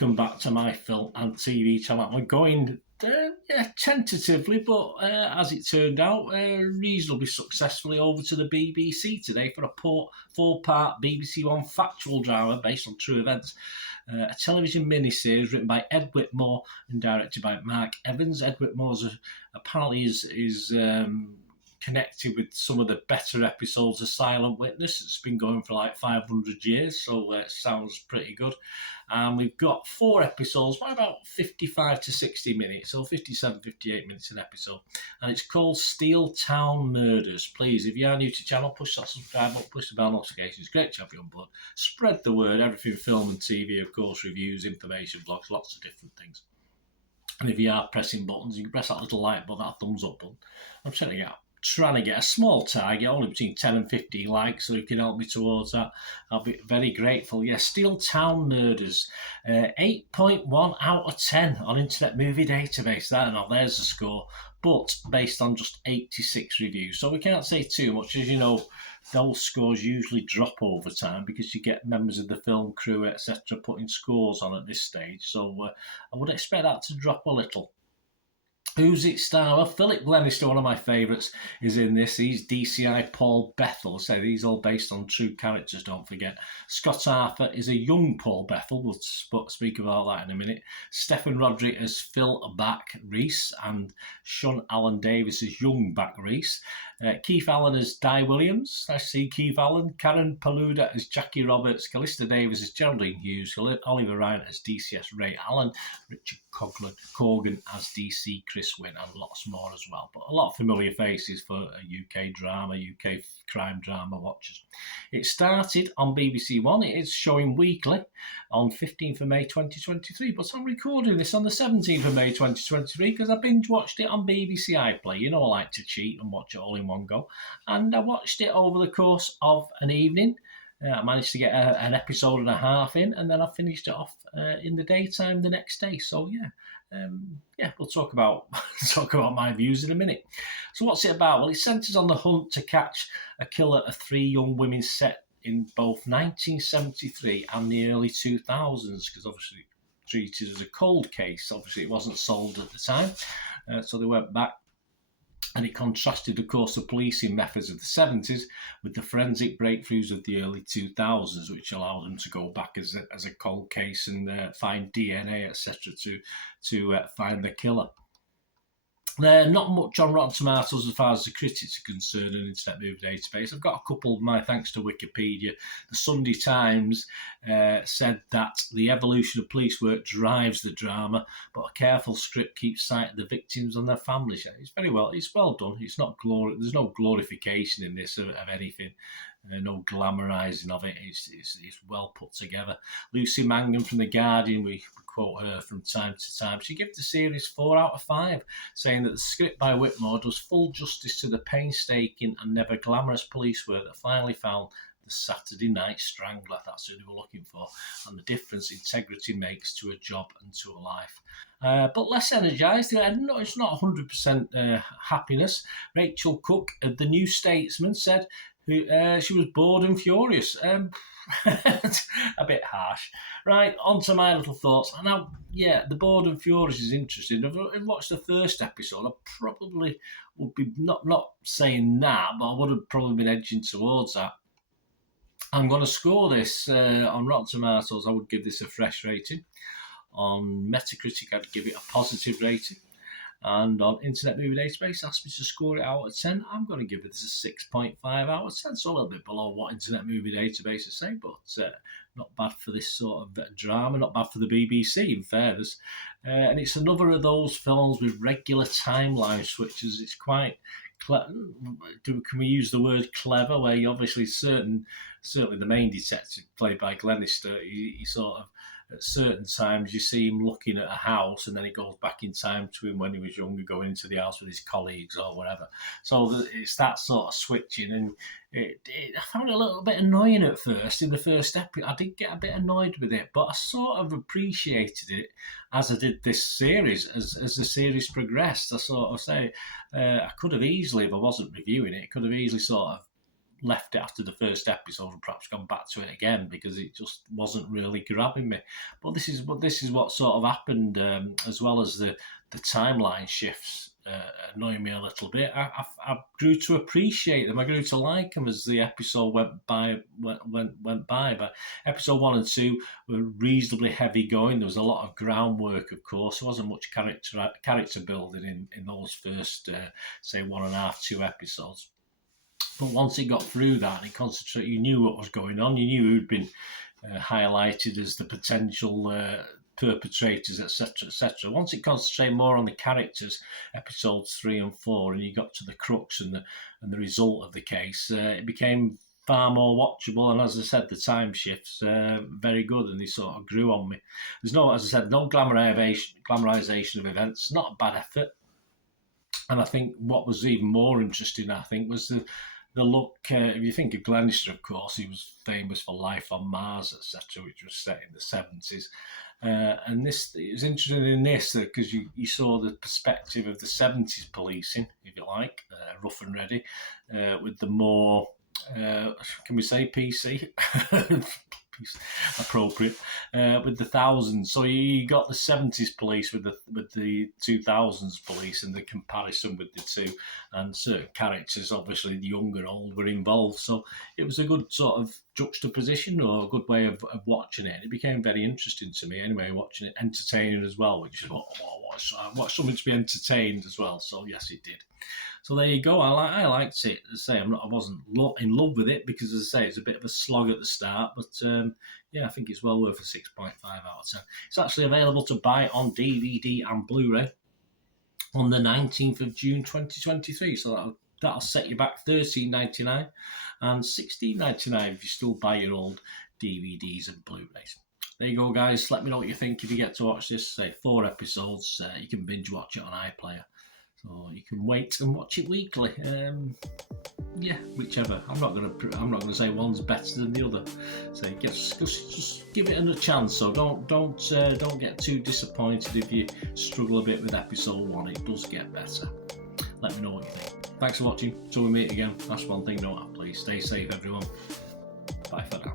welcome back to my film and TV channel. I'm going tentatively, but as it turned out, reasonably successfully over to the BBC today for a four-part BBC One factual drama based on true events. A television miniseries written by Ed Whitmore and directed by Mark Evans. Ed Whitmore apparently is connected with some of the better episodes of Silent Witness. It's been going for like 500 years, so it sounds pretty good. And we've got 4 episodes by about 55 to 60 minutes, so 57, 58 minutes an episode. And it's called Steeltown Murders. Please, if you are new to the channel, push that subscribe button, push the bell notifications. It's great to have you on board. Spread the word, everything film and TV, of course, reviews, information, blogs, lots of different things. And if you are pressing buttons, you can press that little like button, that thumbs up button. I'm trying to get a small target, only between 10 and 15 likes, so if you can help me towards that, I'll be very grateful. Steeltown Murders, 8.1 out of 10 on Internet Movie Database. There's the score, but based on just 86 reviews, so we can't say too much. As you know, those scores usually drop over time because you get members of the film crew, etc., putting scores on at this stage, so I would expect that to drop a little. Who's it star? Well, Philip Glenister, one of my favourites, is in this. He's DCI Paul Bethel. So these all based on true characters, don't forget. Scott Arthur is a young Paul Bethel. We'll speak about that in a minute. Stephen Roderick as Phil Back Reese and Sean Allen Davis as young Back Reese. Keith Allen as Di Williams. I see Keith Allen. Karen Paluda as Jackie Roberts. Callista Davis as Geraldine Hughes. Oliver Ryan as DCS Ray Allen. Richard Corgan as DC Chris Wynn, and lots more as well. But a lot of familiar faces for a UK drama, UK crime drama watchers. It started on BBC One. It is showing weekly on 15th of May 2023, but I'm recording this on the 17th of May 2023 because I binge watched it on BBC iPlayer. You know, I like to cheat and watch it all in one go, and I watched it over the course of an evening. I managed to get an episode and a half in, and then I finished it off in the daytime the next day. So we'll talk about my views in a minute. So what's it about? Well, it centres on the hunt to catch a killer of 3 young women set in both 1973 and the early 2000s, because obviously treated as a cold case. Obviously, it wasn't solved at the time, so they went back. And it contrasted, of course, the policing methods of the 70s with the forensic breakthroughs of the early 2000s, which allowed them to go back as a cold case and find DNA, etc., to find the killer. Not much on Rotten Tomatoes as far as the critics are concerned in Internet Movie Database. I've got a couple, my thanks to Wikipedia. The Sunday Times said that the evolution of police work drives the drama, but a careful script keeps sight of the victims and their families. It's well done. It's not there's no glorification in this of anything. No glamorising of it. It's well put together. Lucy Mangan from The Guardian, we quote her from time to time. She gave the series 4 out of 5, saying that the script by Whitmore does full justice to the painstaking and never glamorous police work that finally found the Saturday Night Strangler. That's who they were looking for, and the difference integrity makes to a job and to a life. But less energised. It's not 100% happiness. Rachel Cook of The New Statesman said she was bored and furious. A bit harsh. Right, on to my little thoughts. Now, the bored and furious is interesting. If I watched the first episode, I probably would be not saying that, but I would have probably been edging towards that. I'm going to score this on Rotten Tomatoes. I would give this a fresh rating. On Metacritic, I'd give it a positive rating. And on Internet Movie Database, asked me to score it out of 10. I'm going to give it a 6.5 out of 10. So a little bit below what Internet Movie Database is saying, but not bad for this sort of drama, not bad for the BBC, in fairness. And it's another of those films with regular timeline switches. It's quite clever. Can we use the word clever? Where you obviously certainly the main detective, played by Glenister, he sort of, at certain times you see him looking at a house and then it goes back in time to him when he was younger, going into the house with his colleagues or whatever. So it's that sort of switching, and I found it a little bit annoying at first. In the first episode, I did get a bit annoyed with it, but I sort of appreciated it as I did this series. As the series progressed, I sort of say I could have easily, if I wasn't reviewing it, could have easily sort of left it after the first episode and perhaps gone back to it again because it just wasn't really grabbing me. But this is what sort of happened, as well as the timeline shifts annoying me a little bit. I grew to appreciate them. I grew to like them as the episode went by. But episode 1 and 2 were reasonably heavy going. There was a lot of groundwork, of course. There wasn't much character building in those first, say, 1.5, 2 episodes. But once it got through that and it concentrated, you knew what was going on. You knew who'd been highlighted as the potential perpetrators, etc., etc. Once it concentrated more on the characters, episodes 3 and 4, and you got to the crux and the result of the case, it became far more watchable. And as I said, the time shifts very good, and they sort of grew on me. There's no, as I said, no glamorization of events. Not a bad effort. And I think what was even more interesting, I think, was the look. If you think of Glenister, of course, he was famous for Life on Mars, etc., which was set in the 70s. And this, it was interesting in this because you saw the perspective of the 70s policing, if you like, rough and ready, with the more, can we say PC? Appropriate, with the thousands. So you got the 70s police with the 2000s police, and the comparison with the two, and certain characters, obviously the young and old, were involved. So it was a good sort of juxtaposition, or a good way of watching it. It became very interesting to me anyway, watching it, entertaining as well, which is what's something to be entertained as well. So yes, it did. So there you go. I liked it. As I say, I wasn't in love with it because, as I say, it's a bit of a slog at the start. But yeah, I think it's well worth a 6.5 out of 10. It's actually available to buy on DVD and Blu-ray on the 19th of June 2023. So that'll set you back $13.99 and $16.99 if you still buy your old DVDs and Blu-rays. There you go, guys. Let me know what you think if you get to watch this. Say 4 episodes. You can binge watch it on iPlayer. So you can wait and watch it weekly. Yeah, whichever. I'm not gonna say one's better than the other. So just give it a chance. So don't get too disappointed if you struggle a bit with episode 1. It does get better. Let me know what you think. Thanks for watching. Till we meet again. That's one thing. Don't have, please stay safe, everyone. Bye for now.